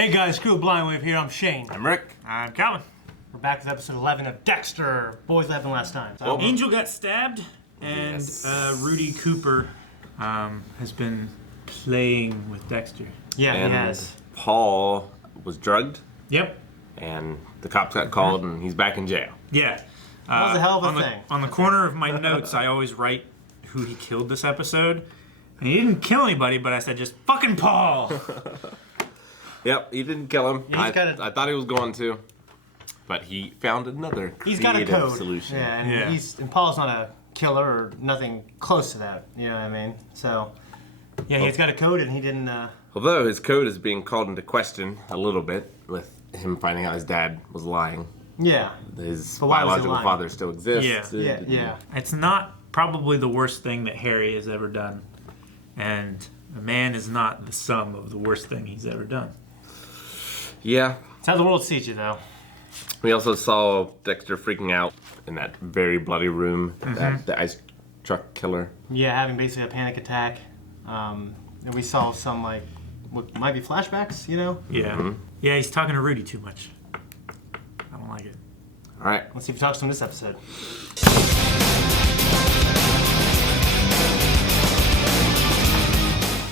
Hey guys, Crew Blindwave here. I'm Shane. I'm Rick. I'm Calvin. We're back with episode 11 of Dexter. Boys, what happened last time? So, Angel got stabbed, and Yes. Rudy Cooper has been playing with Dexter. yeah, And he has. Paul was drugged, Yep. and the cops got called, and he's back in jail. Yeah. That was a hell of a on thing. On the corner of my notes, I always write who he killed this episode. And he didn't kill anybody, but I said just fucking Paul. Yep, he didn't kill him. Yeah, I thought he was going to, but he found another He's creative got a code. solution. Yeah, and, Yeah. and Paul's not a killer or nothing close to that. You know what I mean? So, yeah, he's got a code and he didn't. Although his code is being called into question a little bit with him finding out his dad was lying. Yeah. His But why was he biological lying? father still exists. Yeah. It's not probably the worst thing that Harry has ever done. And a man is not the sum of the worst thing he's ever done. Yeah. It's how the world sees you, though. We also saw Dexter freaking out in that very bloody room, the ice truck killer. Yeah, having basically a panic attack. And we saw some, like, what might be flashbacks, you know? Yeah. Yeah, he's talking to Rudy too much. I don't like it. All right. Let's see if he talks to him this episode.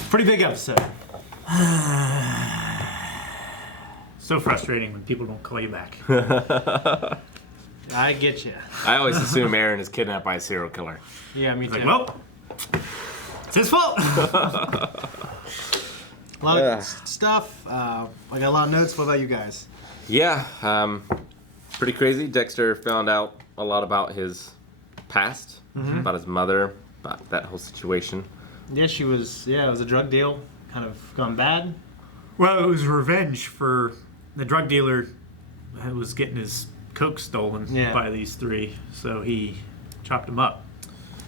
Pretty big episode. So frustrating when people don't call you back. I get you. I always assume Aaron is kidnapped by a serial killer. Yeah, me too. Like, well, it's his fault. A lot of stuff. I got a lot of notes. What about you guys? Yeah, pretty crazy. Dexter found out a lot about his past, about his mother, about that whole situation. Yeah, it was a drug deal. Kind of gone bad. Well, it was revenge for the drug dealer who was getting his coke stolen by these three, so he chopped them up.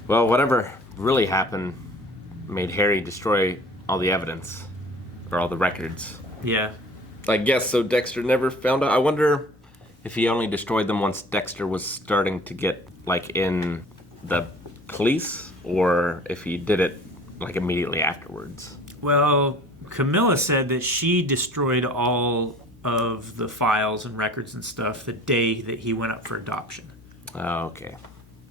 Well, whatever really happened made Harry destroy all the evidence, or all the records. Yeah. I guess so Dexter never found out. I wonder if he only destroyed them once Dexter was starting to get, like, in the police, or if he did it, like, immediately afterwards. Well, Camilla said that she destroyed all of the files and records and stuff the day that he went up for adoption. Oh, okay.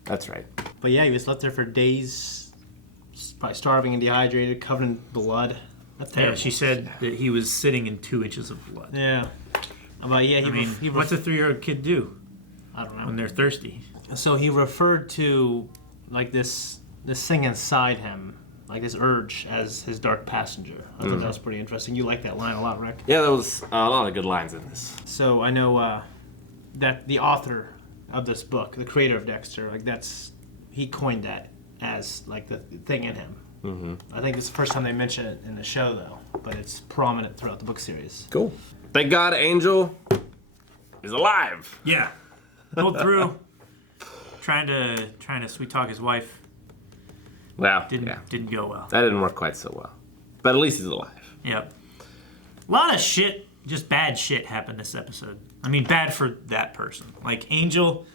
That's right. But yeah, he was left there for days, probably starving and dehydrated, covered in blood. That's terrible. Yeah, she said that he was sitting in 2 inches of blood. Yeah. But yeah, What's a 3-year-old kid do I don't know. when they're thirsty? So he referred to, like, this thing inside him, like this urge, as his dark passenger. I thought that was pretty interesting. You like that line a lot, Rick. Yeah, there was a lot of good lines in this. So I know that the author of this book, the creator of Dexter, like he coined that as like the thing in him. I think it's the first time they mention it in the show, though, but it's prominent throughout the book series. Cool. Thank God Angel is alive. Yeah. Pulled through. trying to sweet talk his wife. Wow. Didn't go well. That didn't work quite so well. But at least he's alive. Yep. A lot of shit, just bad shit happened this episode. I mean, bad for that person. Like Angel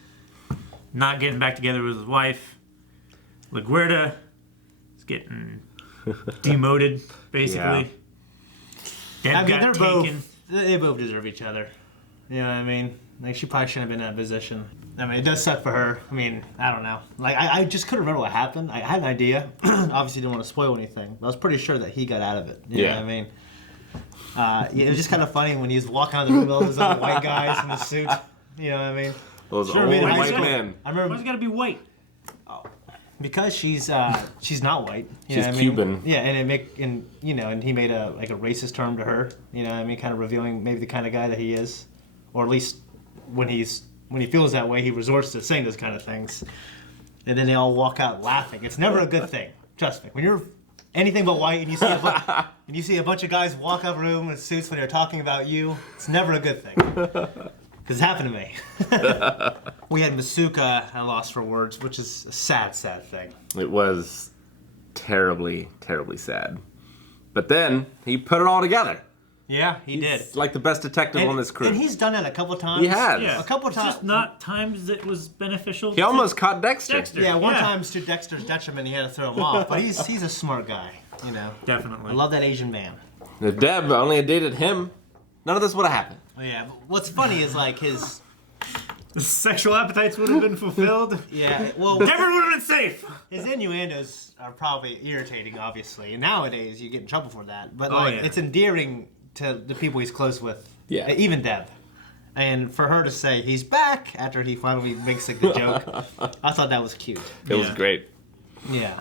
not getting back together with his wife. LaGuerta is getting demoted, basically. Deb got taken. They both deserve each other. You know what I mean? Like, she probably shouldn't have been in that position. I mean, it does suck for her. I mean, I don't know. Like, I just couldn't remember what happened. I had an idea. Obviously, didn't want to spoil anything. But I was pretty sure that he got out of it. You know what I mean? It was just kind of funny when he was walking out of the room with all those other white guys in the suit. You know what I mean? Those Sure, old man, white school. men. I Why's it remember gotta be white? because she's not white. You She's know what I mean? Cuban. Yeah, and he made a racist term to her. You know what I mean? Kind of revealing maybe the kind of guy that he is, or at least when he feels that way, he resorts to saying those kind of things. And then they all walk out laughing. It's never a good thing. Trust me. When you're anything but white and you see a bunch of guys walk out of a room in suits when they're talking about you, it's never a good thing. Because it happened to me. We had Masuka at loss for words, which is a sad, sad thing. It was terribly, terribly sad. But then he put it all together. Yeah, he did. He's like the best detective on this crew. And he's done it a couple times. He has. Yeah. A couple It's times. just not times it was beneficial. He almost caught Dexter. Dexter. Yeah, one Yeah. time to Dexter's detriment, he had to throw him off. But he's a smart guy, you know. Definitely. I love that Asian man. If Deb only had dated him, none of this would have happened. Oh, yeah. But what's funny is like his. Sexual appetites would have been fulfilled. Yeah. Well, Never would have been safe. his innuendos are probably irritating, obviously, and nowadays you get in trouble for that. But Oh, yeah. it's endearing to the people he's close with. Yeah. Even Deb. And for her to say he's back after he finally makes a good joke, I thought that was cute. It was Yeah. great. Yeah.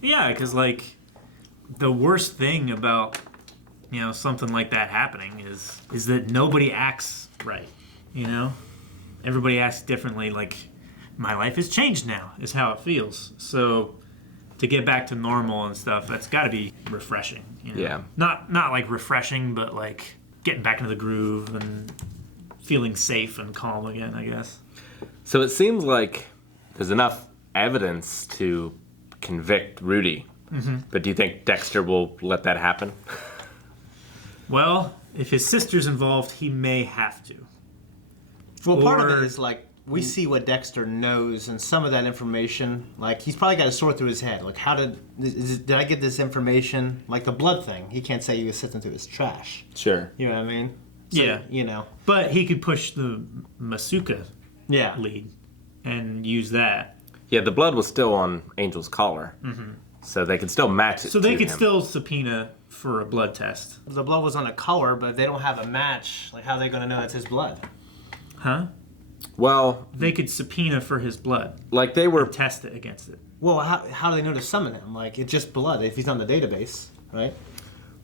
Yeah, because like the worst thing about something like that happening is that nobody acts right. Everybody acts differently. Like my life has changed now is how it feels. So to get back to normal and stuff, that's got to be refreshing. Yeah. Not like refreshing, but like getting back into the groove and feeling safe and calm again, I guess. So it seems like there's enough evidence to convict Rudy. Mm-hmm. But do you think Dexter will let that happen? Well, if his sister's involved, he may have to. Well, part of Or- it is like we see what Dexter knows, and some of that information, like he's probably got to sort through his head. Like, did I get this information? Like the blood thing, he can't say he was sifting through his trash. Sure. You know what I mean? So, Yeah. But he could push the Masuka Yeah. lead and use that. Yeah, the blood was still on Angel's collar. Mm-hmm. So they could still match it So they to could him. still subpoena for a blood test. The blood was on a collar, but if they don't have a match, like how are they going to know that's his blood? Huh? Well, They could subpoena for his blood. like they were... Test it against it. Well, how do they know to summon him? Like, it's just blood if he's on the database, right?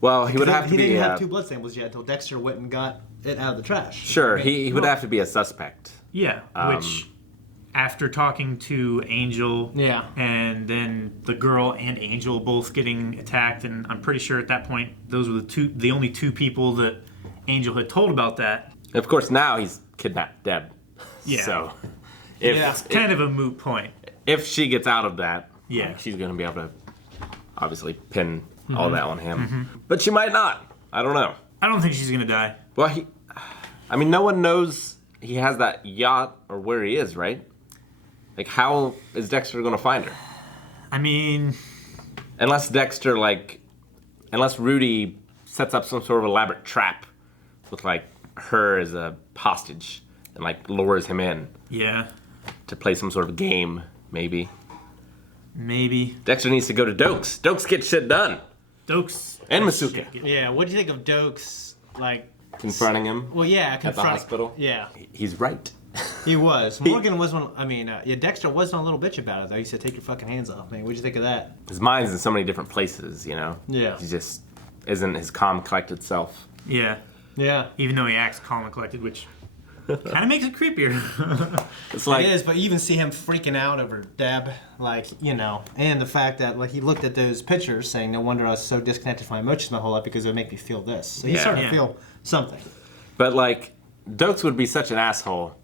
Well, he would have to He be... didn't have two blood samples yet until Dexter went and got it out of the trash. Sure, Right? he would have to be a suspect. Yeah, which after talking to Angel Yeah. and then the girl and Angel both getting attacked, and I'm pretty sure at that point those were the only two people that Angel had told about that. Of course, now he's kidnapped Deb. Yeah. So, if, Yeah. Kind of a moot point. if she gets out of that, Yeah. like, she's going to be able to obviously pin all that on him. But she might not. I don't know. I don't think she's gonna die. Well, no one knows he has that yacht or where he is, right? Like, how is Dexter going to find her? I mean, Unless Rudy sets up some sort of elaborate trap with, like, her as a hostage and, like, lures him in yeah, to play some sort of game, maybe. maybe. Dexter needs to go to Dokes. Dokes gets shit done. Dokes And Masuka. Yeah, what do you think of Dokes, like... Confronting him Well, yeah, at the confronting... hospital. Yeah, He's right. he was. Morgan was one... Dexter wasn't a little bitch about it, though. He said, take your fucking hands off me. What'd you think of that? His mind's in so many different places, Yeah. He just isn't his calm, collected self. Yeah, Yeah. even though he acts calm and collected, which kind of makes it creepier. It's like... It is, but you even see him freaking out over Deb, like, and the fact that, like, he looked at those pictures saying, no wonder I was so disconnected from my emotions my whole life because it would make me feel this. So he's Yeah. starting Yeah. to feel something. But, like, Dokes would be such an asshole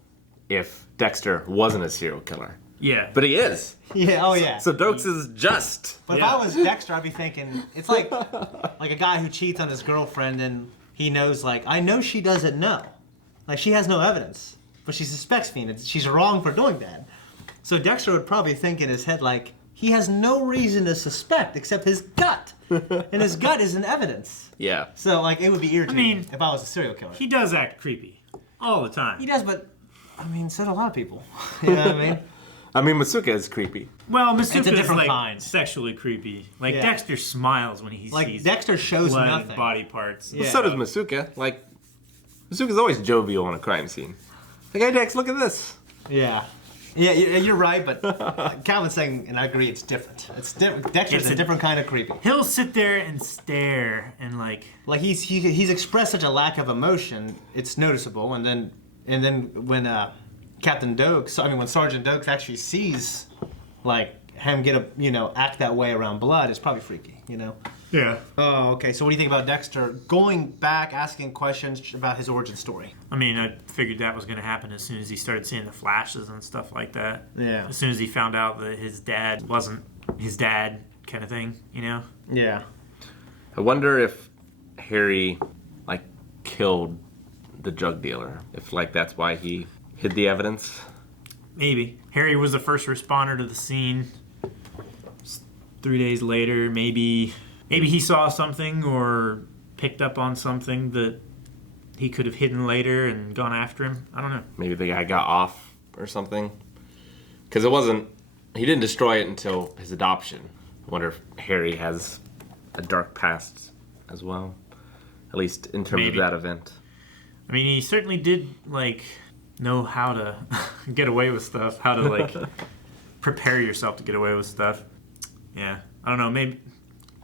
if Dexter wasn't a serial killer. Yeah, But he is. Yeah, oh yeah. So Dokes is just. But if Yeah. I was Dexter, I'd be thinking, it's like a guy who cheats on his girlfriend and he knows, like, I know she doesn't know. Like, she has no evidence, but she suspects me and she's wrong for doing that. So Dexter would probably think in his head, like, he has no reason to suspect except his gut. And his gut isn't evidence. Yeah. So, like, it would be irritating I mean, if I was a serial killer. he does act creepy all the time. He does, but, so do a lot of people. You know what I mean? I mean, Masuka is creepy. Well, Masuka It's a is different like kind. sexually creepy. Like Yeah. Dexter smiles when he Like, sees Dexter shows blood nothing. and body parts. Yeah. So does Masuka. Like, Masuka's always jovial in a crime scene. Like, hey, Dex, look at this. Yeah. Yeah, you're right, but Calvin's saying, and I agree, it's different. It's different. Dexter's It's a a- different kind of creepy. He'll sit there and stare and like, Like he's expressed such a lack of emotion, it's noticeable. And then when Captain Dokes, when Sergeant Dokes actually sees like him act that way around blood, it's probably freaky, yeah. Oh, okay. So what do you think about Dexter going back, asking questions about his origin story? I mean, I figured that was going to happen as soon as he started seeing the flashes and stuff like that. Yeah. As soon as he found out that his dad wasn't his dad, kind of thing, Yeah. I wonder if Harry, like, killed the drug dealer. If, like, that's why he hid the evidence. Maybe. Harry was the first responder to the scene. 3 days later, maybe he saw something or picked up on something that he could have hidden later and gone after him. I don't know. Maybe the guy got off or something. Because he didn't destroy it until his adoption. I wonder if Harry has a dark past as well. At least in terms of that event. I mean, he certainly did, like, know how to get away with stuff. How to, like, prepare yourself to get away with stuff. Yeah. I don't know. Maybe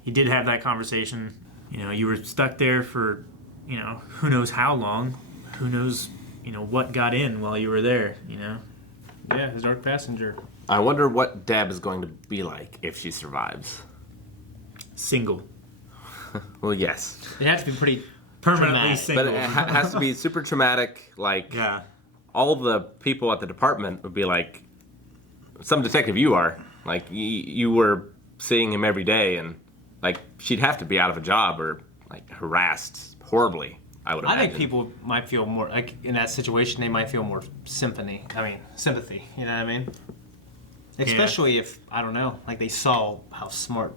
he did have that conversation. You know, you were stuck there for, you know, who knows how long. Who knows, you know, what got in while you were there, you know? Yeah, his dark passenger. I wonder what Deb is going to be like if she survives. Single. Well, yes. It has to be pretty Permanently traumatic. single. But it has to be super traumatic. Like, Yeah. all the people at the department would be like, some detective you are. Like, you were seeing him every day, and, like, she'd have to be out of a job or, like, harassed horribly, I would imagine. I think people might feel more, like, in that situation, they might feel more sympathy, you know what I mean? Especially if, I don't know, like, they saw how smart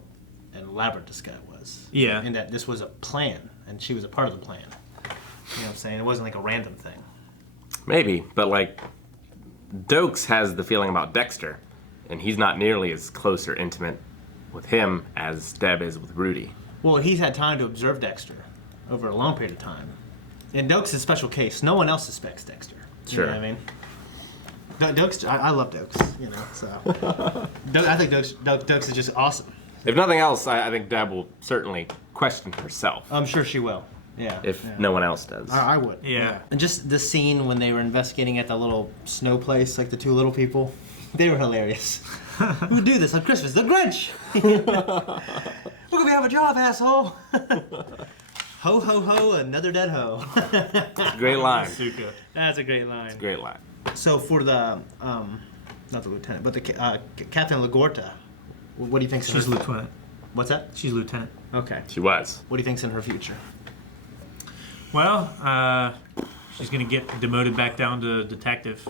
and elaborate this guy was. Yeah. And that this was a plan, and she was a part of the plan. You know what I'm saying? It wasn't like a random thing. Maybe, but, like, Dokes has the feeling about Dexter, and he's not nearly as close or intimate with him as Deb is with Rudy. Well, he's had time to observe Dexter over a long period of time. And Dokes is a special case. No one else suspects Dexter. Sure. You know what I mean? Dokes, I love Dokes, you know, so. I think Dokes is just awesome. If nothing else, I think Deb will certainly question herself. I'm sure she will. Yeah. If no one else does. I would. Yeah. And just the scene when they were investigating at the little snow place, like the two little people, they were hilarious. Who would do this on Christmas? The Grinch! Look at me have a job, asshole! Ho, ho, ho, another dead hoe. It's a great line. Suka. That's a great line. Great line. So for the, not the lieutenant, but the Captain Lagorta, what do you think's in She's her... lieutenant. What's that? She's lieutenant. Okay. She was. What do you think's in her future? Well, she's gonna get demoted back down to detective.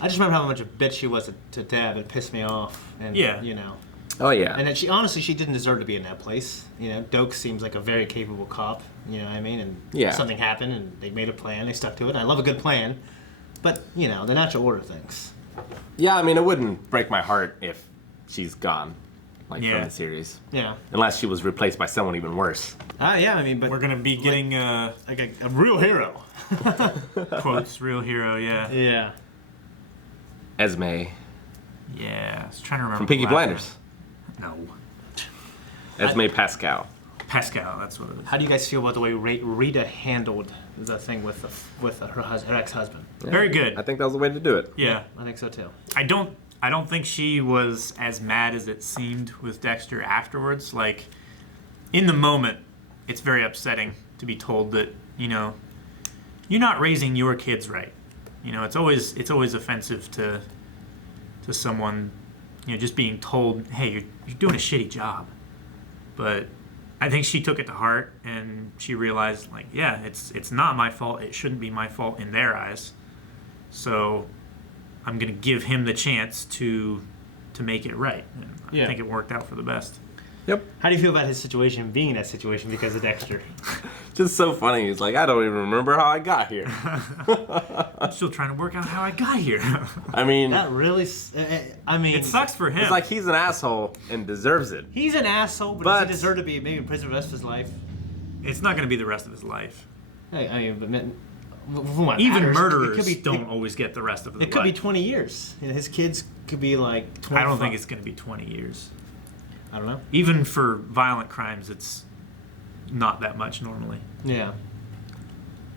I just remember how much a bitch she was to Deb. It pissed me off. And, Yeah. you know. Oh, yeah. And then she didn't deserve to be in that place. You know, Doak seems like a very capable cop. You know what I mean? And Yeah. something happened, and they made a plan. They stuck to it. And I love a good plan, but you know, the natural order things. Yeah, I mean, it wouldn't break my heart if she's gone, like, Yeah. from the series. Yeah. Unless she was replaced by someone even worse. Yeah. I mean, but We're gonna be getting like a real hero. quotes, real hero. Yeah. Yeah. Esme Yeah. I was trying to remember. from Peaky the last Blinders. one. No. Esme Pascal. Pascal. That's what it is. How do you guys feel about the way Rita handled the thing with her ex-husband? Very good. I think that was the way to do it. Yeah. I think so too. I don't think she was as mad as it seemed with Dexter afterwards. Like, in the moment, it's very upsetting to be told that, you know, you're not raising your kids right. You know, it's always offensive to someone, you know, just being told, hey, you're doing a shitty job. But I think she took it to heart, and she realized, like, yeah, it's not my fault. It shouldn't be my fault in their eyes. So I'm gonna give him the chance to make it right. And Yeah. I think it worked out for the best. Yep. How do you feel about his situation, being in that situation because of Dexter? Just so funny. He's like, I don't even remember how I got here. I'm still trying to work out how I got here. I mean, That really, I mean, It sucks for him. it's like he's an asshole and deserves it. he's an asshole, but does But- he deserve to be maybe in prison for the rest of his life? It's not gonna be the rest of his life. Hey, I mean, but from what Even matters, murderers it could be, don't always get the rest of their It could be life. 20 years. You know, his kids could be like 25. I don't think it's gonna be 20 years. I don't know. Even for violent crimes, it's not that much normally. Yeah.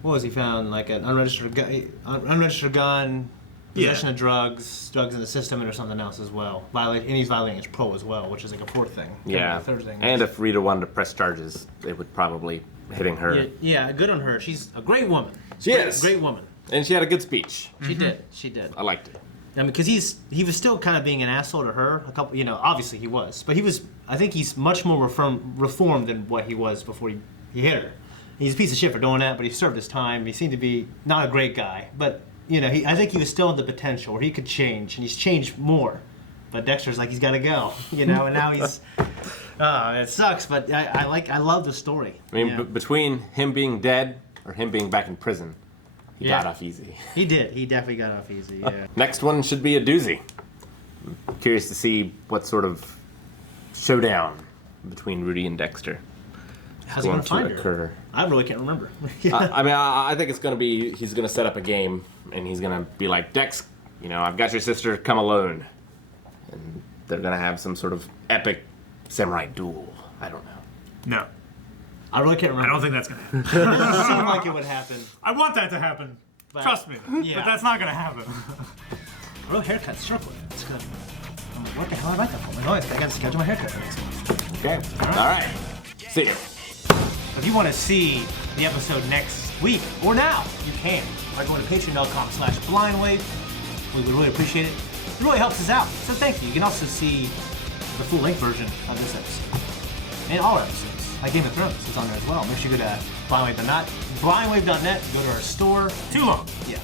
What was he found? Like an unregistered gun, possession Yeah. of drugs in the system, and or something else as well. And he's violating his parole as well, which is like a fourth thing. Yeah. A third thing. And if Rita wanted to press charges, it would probably hitting her. Yeah, good on her. She's a great woman. She is. Great woman. And she had a good speech. She did. She did. I liked it. I mean, because he was still kind of being an asshole to her. You know, obviously he was, but I think he's much more reformed than what he was before he hit her. He's a piece of shit for doing that, but he served his time. He seemed to be not a great guy, but you know, I think he was still in the potential where he could change, and he's changed more. But Dexter's like, he's got to go, you know, and now he's. It sucks, but I love the story. I mean, Yeah. between him being dead, or him being back in prison, he got off easy. He did. He definitely got off easy. Yeah. Next one should be a doozy. I'm curious to see what sort of showdown between Rudy and Dexter How's he gonna find her? occur. I really can't remember. I think it's gonna be, he's gonna set up a game, and he's gonna be like, Dex, I've got your sister, come alone. And they're gonna have some sort of epic samurai duel. I don't know. No. I really can't remember. I don't think that's going to happen. It doesn't seem like it would happen. I want that to happen. Trust me. Yeah. But that's not going to happen. Real haircut circle. It's good. I'm like, what the hell am I for? I got to schedule my haircut for next month. Okay. All right. See you. If you want to see the episode next week or now, you can by going to patreon.com/blindwave. We would really appreciate it. It really helps us out. So thank you. You can also see the full-length version of this episode and all episodes. Like Game of Thrones is on there as well. Make sure you go to blindwave.net, go to our store. Too long. Yeah.